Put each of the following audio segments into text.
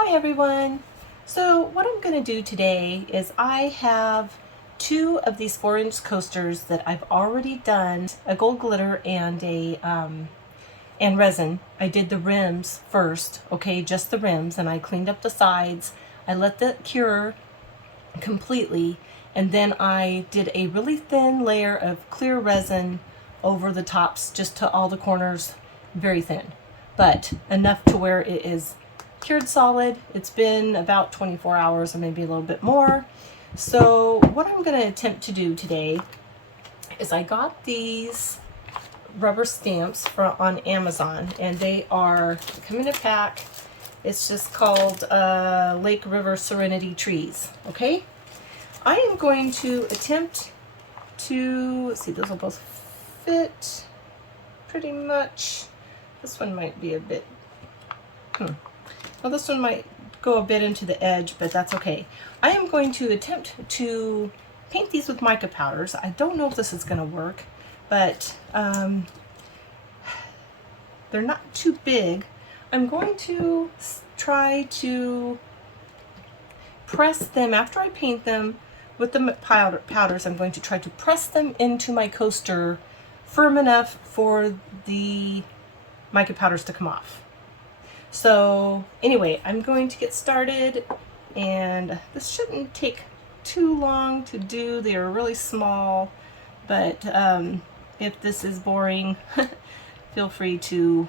Hi everyone! So what I'm going to do today is I have two of these 4-inch coasters that I've already done a gold glitter and and resin. I did the rims first, okay, just the rims, and I cleaned up the sides. I let that cure completely, and then I did a really thin layer of clear resin over the tops, just to all the corners, very thin, but enough to where it is cured solid. It's been about 24 hours or maybe a little bit more. So what I'm going to attempt to do today is I got these rubber stamps on Amazon, and they come in a pack. It's just called Lake River Serenity Trees. Okay, I am going to attempt to, let's see, those will both fit pretty much. This one might be a bit, well, this one might go a bit into the edge, but that's okay. I am going to attempt to paint these with mica powders. I don't know if this is going to work, but they're not too big. I'm going to try to press them after I paint them with the powders. I'm going to try to press them into my coaster firm enough for the mica powders to come off. So anyway, I'm going to get started, and this shouldn't take too long to do. They are really small, but if this is boring, feel free to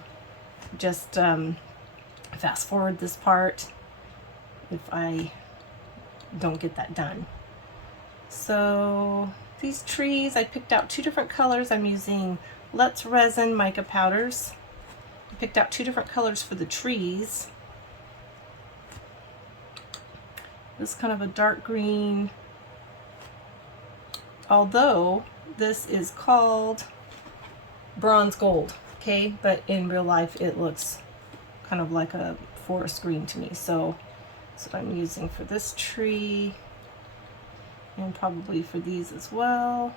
just fast forward this part if I don't get that done. So these trees, I picked out two different colors. I'm using Let's Resin mica powders. I picked out two different colors for the trees. This kind of a dark green, although this is called bronze gold, okay, but in real life it looks kind of like a forest green to me. So that's what I'm using for this tree, and probably for these as well.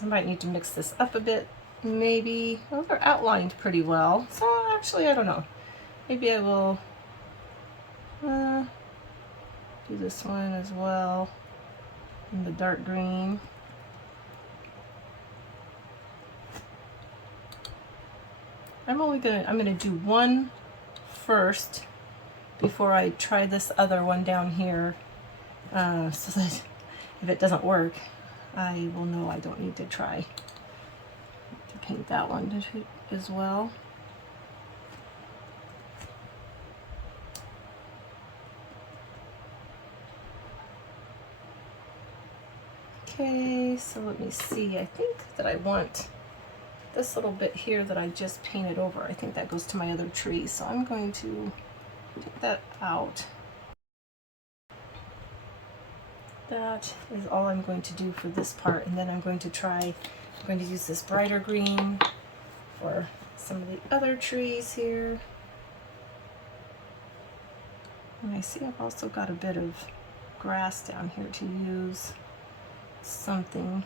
I might need to mix this up a bit, maybe. Well, they're outlined pretty well, so actually I don't know. Maybe I will do this one as well in the dark green. I'm gonna do one first before I try this other one down here, so that if it doesn't work, I will know I don't need to try to paint that one as well. Okay, so let me see. I think that I want this little bit here that I just painted over. I think that goes to my other tree, so I'm going to take that out. That is all I'm going to do for this part, and then I'm going to use this brighter green for some of the other trees here. And I see I've also got a bit of grass down here to use something.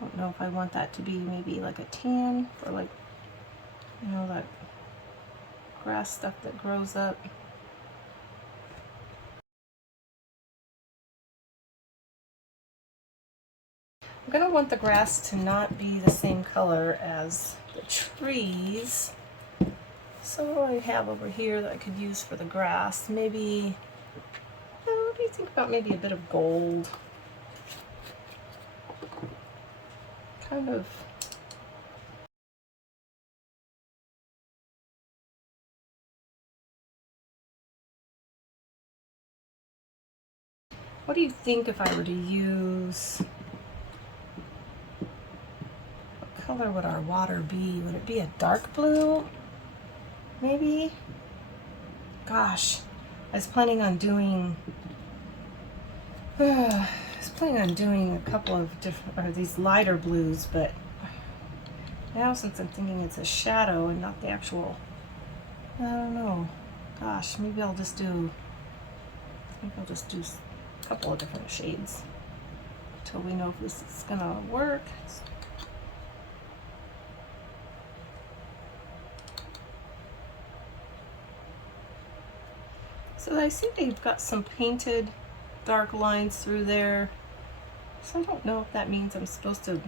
Don't know if I want that to be maybe like a tan, or like, you know, that grass stuff that grows up. I'm going to want the grass to not be the same color as the trees. So what do I have over here that I could use for the grass? Maybe, what do you think about maybe a bit of gold? Kind of. What do you think if I were to use, what color would our water be? Would it be a dark blue? Maybe? Gosh, I was planning on doing a couple of different, or these lighter blues, but now since I'm thinking it's a shadow and not the actual, I don't know. Gosh, maybe I'll just do a couple of different shades until we know if this is gonna work. So I see they've got some painted dark lines through there. So I don't know if that means I'm supposed to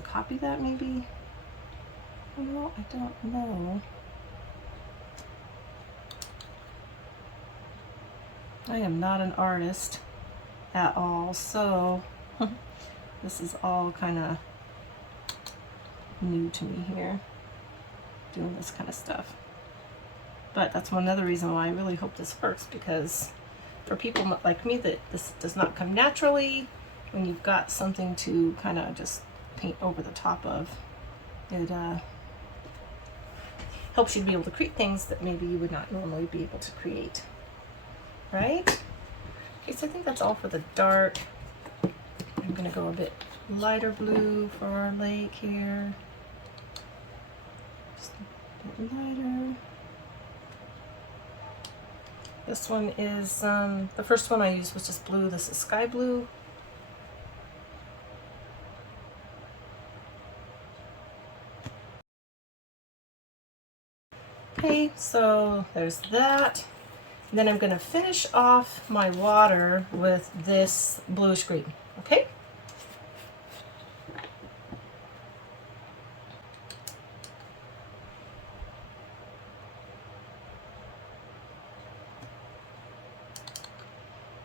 copy that maybe. No, I don't know. I am not an artist at all, so this is all kind of new to me here, doing this kind of stuff. But that's one other reason why I really hope this works, because for people like me that this does not come naturally, when you've got something to kind of just paint over the top of, it helps you to be able to create things that maybe you would not normally be able to create. Right? Okay, so I think that's all for the dark. I'm gonna go a bit lighter blue for our lake here. Just a bit lighter. This one is, the first one I used was just blue. This is sky blue. Okay, so there's that. And then I'm going to finish off my water with this bluish green, okay?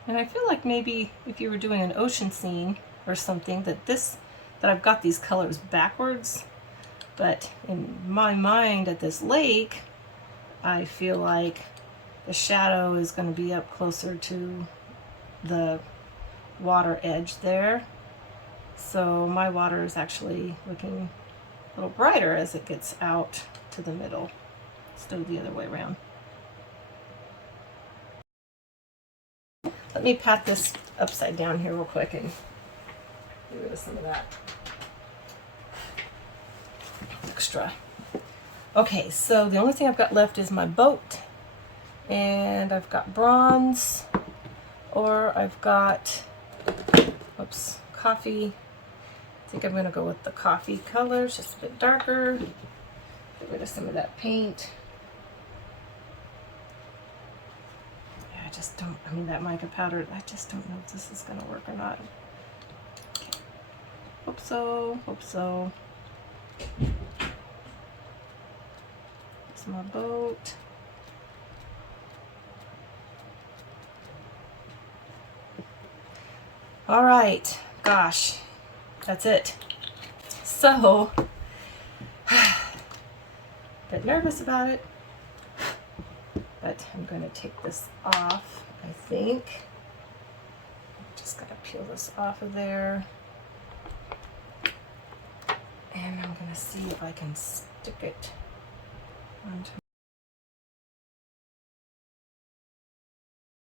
And I feel like maybe if you were doing an ocean scene or something, that I've got these colors backwards, but in my mind at this lake, I feel like the shadow is going to be up closer to the water edge there. So my water is actually looking a little brighter as it gets out to the middle instead of the other way around. Let me pat this upside down here real quick and get rid of some of that extra. Okay, so the only thing I've got left is my boat. And I've got bronze, or I've got, oops, coffee. I think I'm going to go with the coffee colors, just a bit darker. Get rid of some of that paint. Yeah, I just don't, I mean, that mica powder, I just don't know if this is going to work or not. Okay. Hope so, hope so. Here's my boat. All right, gosh, that's it. So, a bit nervous about it, but I'm going to take this off, I think. I'm just going to peel this off of there. And I'm going to see if I can stick it onto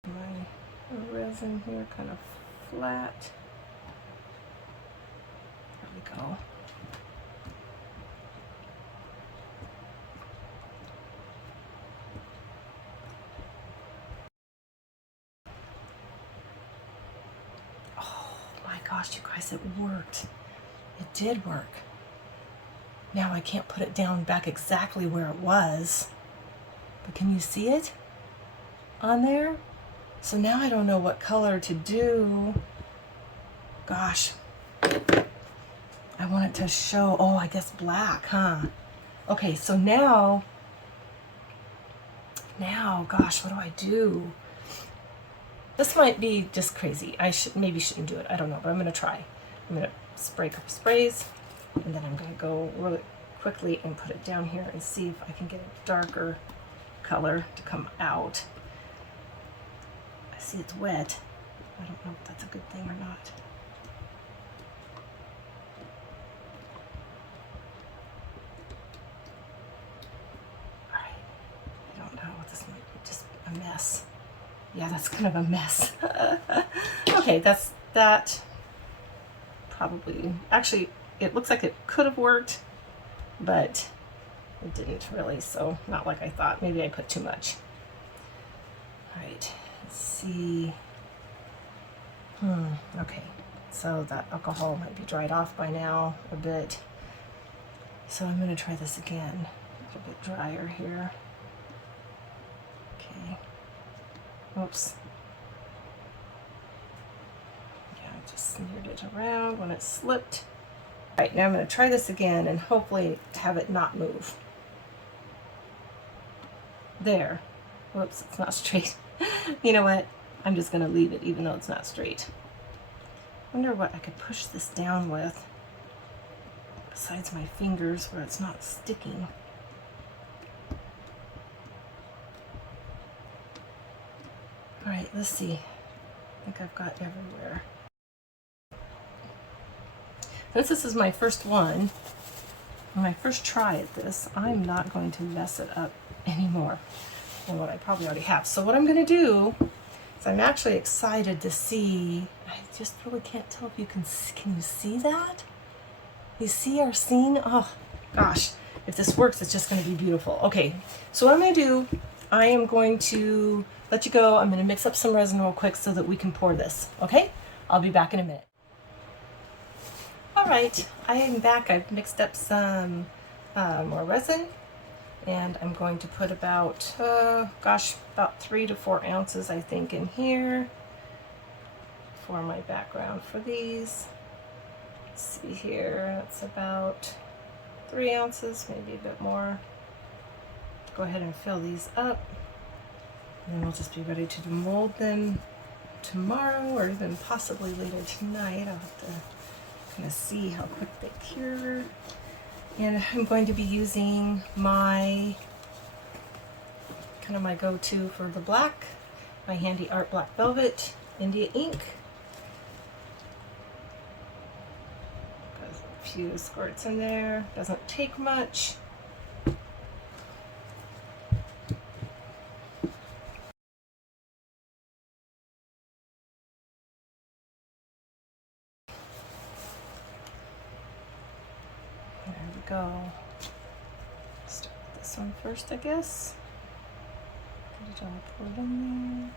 my resin here, kind of flat. There we go. Oh my gosh, you guys, it worked. It did work. Now I can't put it down back exactly where it was, but can you see it on there? So now I don't know what color to do. Gosh, I want it to show, oh, I guess black, huh? Okay, so now, gosh, what do I do? This might be just crazy. I maybe shouldn't do it. I don't know, but I'm gonna try. I'm gonna spray a couple sprays, and then I'm gonna go really quickly and put it down here and see if I can get a darker color to come out. I see it's wet. I don't know if that's a good thing or not. All right, I don't know. This might be just a mess. Yeah, that's kind of a mess. Okay, that's that. Probably, actually, it looks like it could have worked, but it didn't really, so not like I thought. Maybe I put too much. All right, let's see. Okay, so that alcohol might be dried off by now a bit. So I'm gonna try this again, a little bit drier here. Okay. Oops. Yeah, I just smeared it around when it slipped. All right, now I'm going to try this again and hopefully have it not move. There. Whoops, it's not straight. You know what? I'm just going to leave it even though it's not straight. I wonder what I could push this down with besides my fingers where it's not sticking. All right, let's see. I think I've got everywhere. Since this is my first one, my first try at this, I'm not going to mess it up anymore than what I probably already have. So what I'm going to do is I'm actually excited to see, I just really can't tell if you can you see that? You see our scene? Oh gosh, if this works, it's just going to be beautiful. Okay, so what I'm going to do, I am going to let you go. I'm going to mix up some resin real quick so that we can pour this, okay? I'll be back in a minute. All right, I am back. I've mixed up some more resin, and I'm going to put about, about 3 to 4 ounces, I think, in here for my background for these. Let's see here, that's about 3 ounces, maybe a bit more. Go ahead and fill these up, and then we'll just be ready to mold them tomorrow or even possibly later tonight. I'll have to kind of see how quick they cure. And I'm going to be using my kind of my go-to for the black, my Handy Art Black Velvet India ink. Got a few squirts in there, doesn't take much. There we go. Start with this one first, I guess. Get it all poured in there.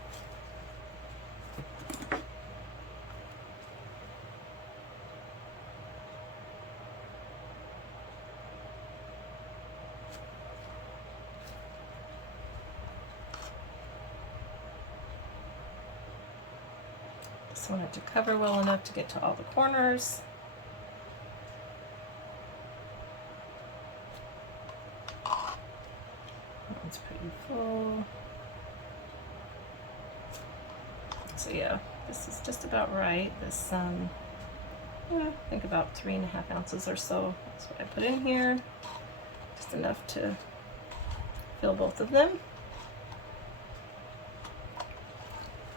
Just want it to cover well enough to get to all the corners. It's pretty full. So yeah, this is just about right. This, I think about 3.5 ounces or so. That's what I put in here. Just enough to fill both of them.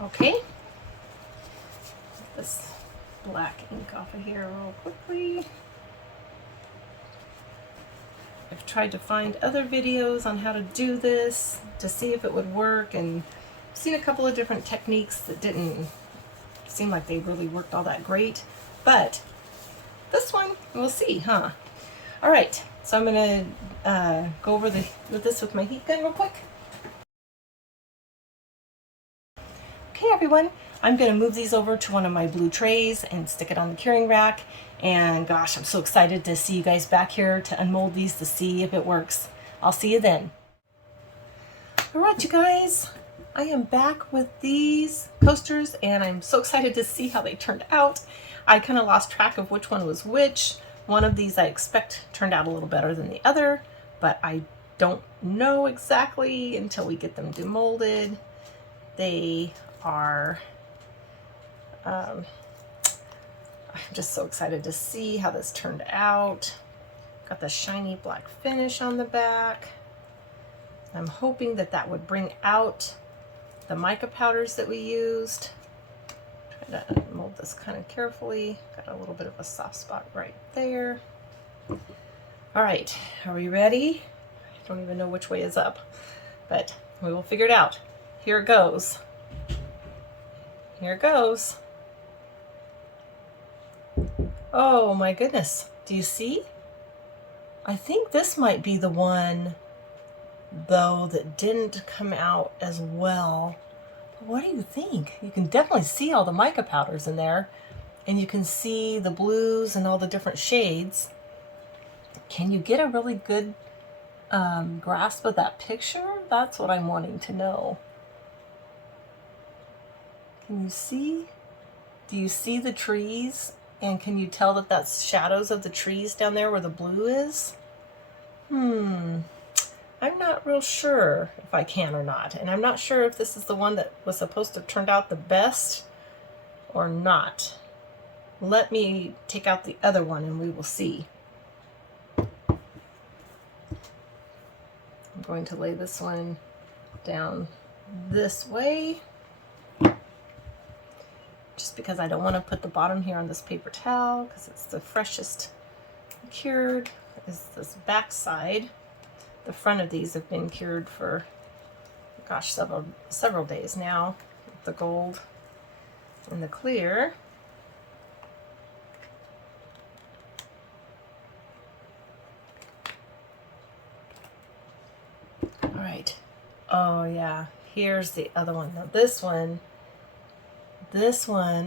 Okay. Get this black ink off of here real quickly. I've tried to find other videos on how to do this to see if it would work, and I've seen a couple of different techniques that didn't seem like they really worked all that great, but this one, we'll see, huh? All right, so I'm gonna go over this with my heat gun real quick. Okay, everyone, I'm gonna move these over to one of my blue trays and stick it on the curing rack. And gosh, I'm so excited to see you guys back here to unmold these to see if it works. I'll see you then. All right, you guys, I am back with these coasters and I'm so excited to see how they turned out. I kind of lost track of which one was which. One of these I expect turned out a little better than the other, but I don't know exactly until we get them demolded. They are, I'm just so excited to see how this turned out. Got the shiny black finish on the back. I'm hoping that that would bring out the mica powders that we used. Try to mold this kind of carefully. Got a little bit of a soft spot right there. All right, are we ready? I don't even know which way is up, but we will figure it out. Here it goes. Here it goes. Oh my goodness, do you see? I think this might be the one, though, that didn't come out as well. What do you think? You can definitely see all the mica powders in there, and you can see the blues and all the different shades. Can you get a really good grasp of that picture? That's what I'm wanting to know. Can you see? Do you see the trees? And can you tell that that's shadows of the trees down there where the blue is? I'm not real sure if I can or not. And I'm not sure if this is the one that was supposed to have turned out the best or not. Let me take out the other one and we will see. I'm going to lay this one down this way, just because I don't want to put the bottom here on this paper towel because it's the freshest cured. Is this back side. The front of these have been cured for, gosh, several days now. The gold and the clear. All right. Oh yeah, here's the other one. Now this one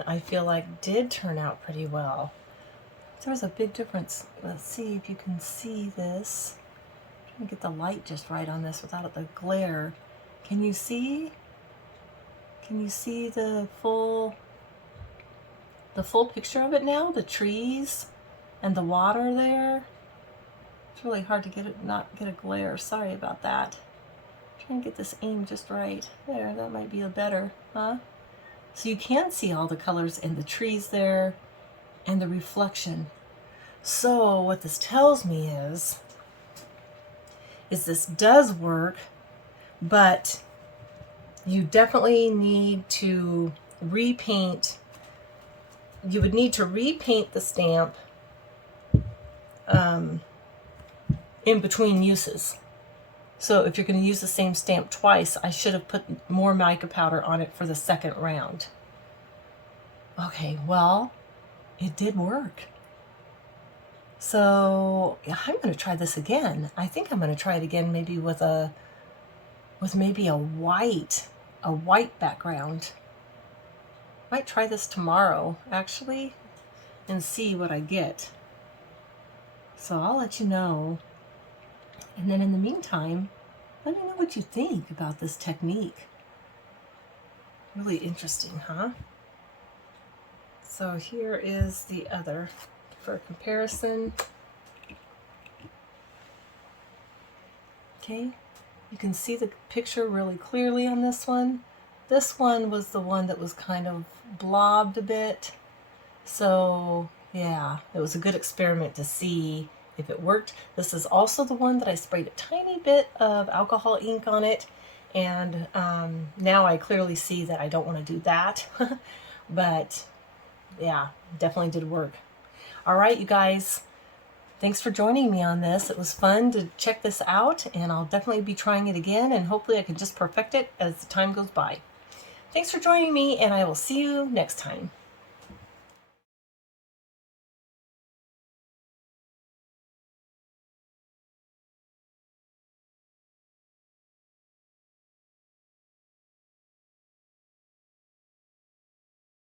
I feel like did turn out pretty well. There's a big difference. Let's see if you can see this. I'm trying to get the light just right on this without the glare. Can you see? Can you see the full picture of it now? The trees and the water there. It's really hard to not get a glare. Sorry about that. I'm trying to get this aim just right. There, that might be a better, huh? So you can see all the colors and the trees there and the reflection. So what this tells me is this does work, but you definitely need to repaint. You would need to repaint the stamp in between uses. So if you're going to use the same stamp twice, I should have put more mica powder on it for the second round. Okay, well, it did work. So yeah, I'm going to try this again. I think I'm going to try it again, maybe with maybe a white background. Might try this tomorrow, actually, and see what I get. So I'll let you know. And then in the meantime, let me know what you think about this technique. Really interesting, huh? So here is the other for comparison. Okay, you can see the picture really clearly on this one. This one was the one that was kind of blobbed a bit. So yeah, it was a good experiment to see if it worked. This is also the one that I sprayed a tiny bit of alcohol ink on it, and now I clearly see that I don't want to do that. But yeah, definitely did work. All right, you guys, thanks for joining me on this. It was fun to check this out, and I'll definitely be trying it again, and hopefully I can just perfect it as the time goes by. Thanks for joining me, and I will see you next time.